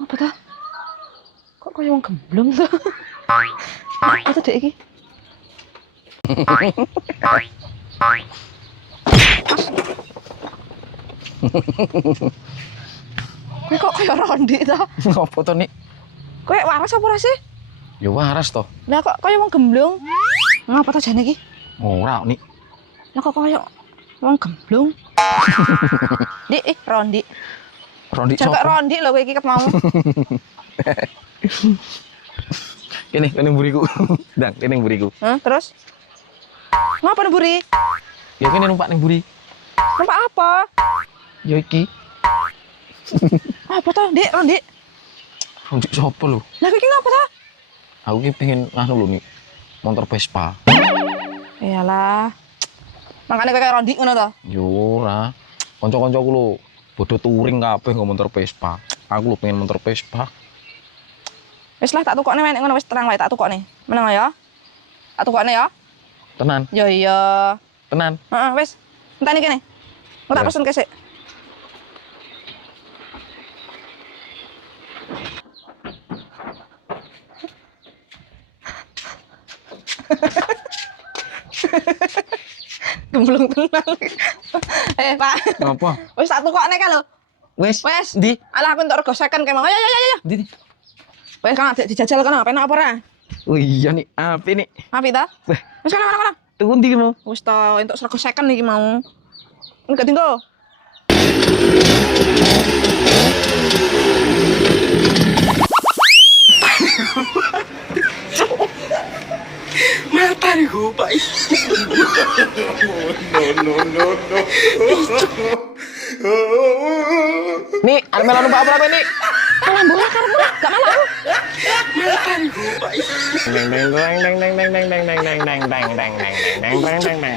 Apa tuh? Kok kayak wong gemblong tuh? Apa tuh dek iki? Kowe kok kayak rondi tuh? Ngopo to, Nik? Kowe waras apa ora sih? Ya waras to. Lah kok kayak wong gemblong? Ngapa tuh jane iki? Ora, Nik. Lah kok kayak wong gemblong? Dik, rondi. Rondi Jangan sopo? rondi lho kowe iki ket mau. Kene buriku. Dang, kene buriku. Hah, terus? Ngapa nemburi? Ya kene numpak ning buri. Numpak apa? Ya iki. Apa tuh, Dik, rondi? Rondi sopo lho? Lah kowe iki ngapa tuh? Aku ki pengen nganu lho, Nik. Motor Vespa. Iyalah. Makanya kowe kayak rondi ngono to? Yo ora. Kanca-kancaku lho bodo touring kabeh nggo motor Vespa. Aku lho pengen motor Vespa. Wis lah tak tukokne nek ngono wis terang wae tak tukokne. Meneng ya. Tak tukokne ya. Tenan, Ya iya. tenan. Heeh, wis. Enteni kene. Engko tak Ya. pesen kesik. Gemblung tenang. Pak. Ngapa? Wis tak tukokne kan lho. Wis. Wis. Ndi? Alah aku entuk rego second kae mau. Ya. Ndi? Wis kan dijajal kan apa enak apa ora? Oh iya nih, api nih. Api ta? Weh, Wis kana. tunggu ndi mau? Wis to entuk rego second iki mau. Enggak tinggal. Mata nih gue, Pak. No. Nih, ada melo numpak apa nih? Alah bola karepmu, gak mau aku. Mata nih gue, Pak. Deng deng deng deng deng deng deng deng deng deng deng deng deng deng deng deng deng.